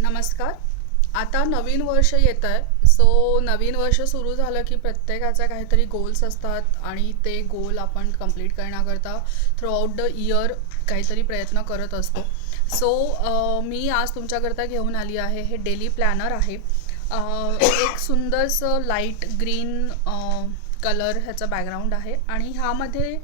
नमस्कार. आता नवीन वर्ष येत आहे. सो नवीन वर्ष सुरू झालं की प्रत्येकाचा काहीतरी गोल्स असतात आणि ते गोल आपण कंप्लीट करण्याकरता थ्रूआउट द इयर काहीतरी प्रयत्न करत असतो. सो मी आज तुमच्याकरता घेऊन आली आहे, हे डेली प्लॅनर आहे. एक सुंदरसं लाईट ग्रीन कलर ह्याचं बॅकग्राऊंड आहे आणि ह्यामध्ये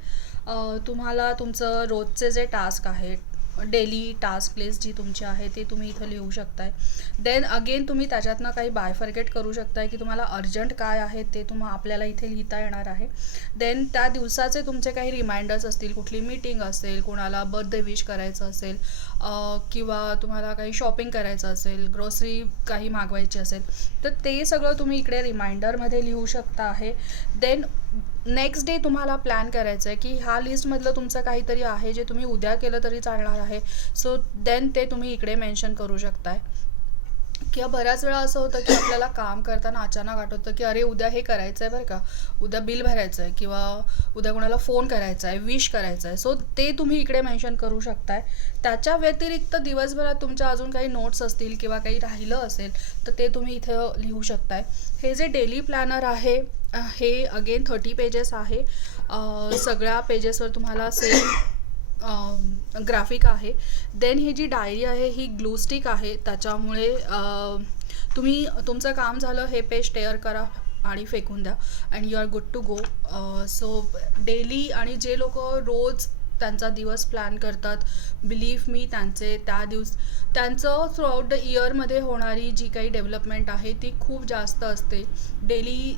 तुम्हाला तुमचं रोजचे जे टास्क आहेत, डेली टास्क लिस्ट जी तुमची आहे ते तुम्ही इथं लिहू शकताय. देन अगेन तुम्ही त्याच्यातनं काही बायफर्गेट करू शकताय की तुम्हाला अर्जंट काय आहे ते आपल्याला इथे लिहिता येणार आहे. देन त्या दिवसाचे तुमचे काही रिमाइंडर्स असतील, कुठली मीटिंग असेल, कोणाला बर्थडे विश करायचं असेल, किंवा तुम्हाला काही शॉपिंग करायचं असेल, ग्रोसरी काही मागवायची असेल, तर ते सगळं तुम्ही इकडे रिमाइंडरमध्ये लिहू शकता आहे. देन नेक्स्ट डे तुम्हाला प्लॅन करायचं आहे की ह्या लिस्टमधलं तुमचं काहीतरी आहे जे तुम्ही उद्या केलं तरी चालणार आहे. सो देन ते तुम्ही इकडे मेन्शन करू शकताय. किंवा बऱ्याच वेळा असं होतं की आपल्याला काम करताना अचानक आठवतं की अरे उद्या हे करायचं आहे बरं का, उद्या बिल भरायचं आहे किंवा उद्या कोणाला फोन करायचा आहे, विश करायचं आहे. सो ते तुम्ही इकडे मेन्शन करू शकताय. त्याच्या व्यतिरिक्त दिवसभरात तुमच्या अजून काही नोट्स असतील किंवा काही राहिलं असेल तर ते तुम्ही इथं लिहू शकताय. हे जे डेली प्लॅनर आहे हे अगेन 30 पेजेस आहे. सगळ्या पेजेसवर तुम्हाला सेम ग्राफिक आहे. देन ही जी डायरी आहे ही ग्लू स्टिक आहे, त्याच्यामुळे तुम्ही तुमचं काम झालं हे पेज टेअर करा आणि फेकून द्या and you are good to go. So daily आणि जे लोक रोज त्यांचा दिवस प्लॅन करतात, बिलीव्ह मी त्यांचं थ्रूआउट द इयरमध्ये होणारी जी काही डेव्हलपमेंट आहे ती खूप जास्त असते. डेली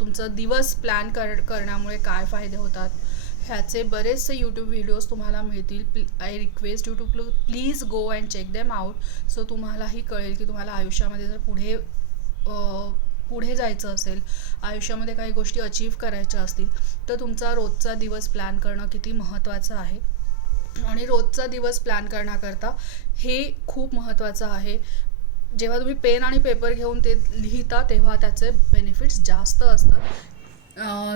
तुमचं दिवस प्लॅन करण्यामुळे काय फायदे होतात ह्याचे बरेचसे यूट्यूब व्हिडिओज तुम्हाला मिळतील. I request you to please go and check them out. So तुम्हालाही कळेल की तुम्हाला आयुष्यामध्ये जर पुढे जायचं असेल, आयुष्यामध्ये काही गोष्टी अचीव्ह करायच्या असतील तर तुमचा रोजचा दिवस प्लॅन करणं किती महत्त्वाचं आहे. आणि रोजचा दिवस प्लॅन करण्याकरता हे खूप महत्त्वाचं आहे. जेव्हा तुम्ही पेन आणि पेपर घेऊन ते लिहिता तेव्हा त्याचे बेनिफिट्स जास्त असतात.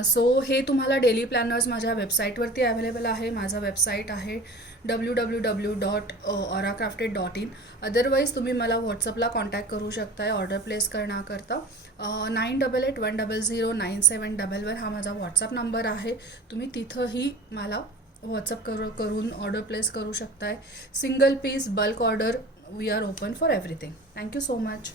सो हे तुम्हाला डेली प्लॅनर्स माझ्या वेबसाईटवरती अवेलेबल आहे. माझा वेबसाईट आहे www.oracrafted.in. अदरवाईज तुम्ही मला व्हॉट्सअपला कॉन्टॅक्ट करू शकताय ऑर्डर प्लेस करण्याकरता. 9881009711 हा माझा व्हॉट्सअप नंबर आहे. तुम्ही तिथंही मला व्हॉट्सअप करून ऑर्डर प्लेस करू शकताय. Single piece, bulk order, we are open for everything. Thank you so much.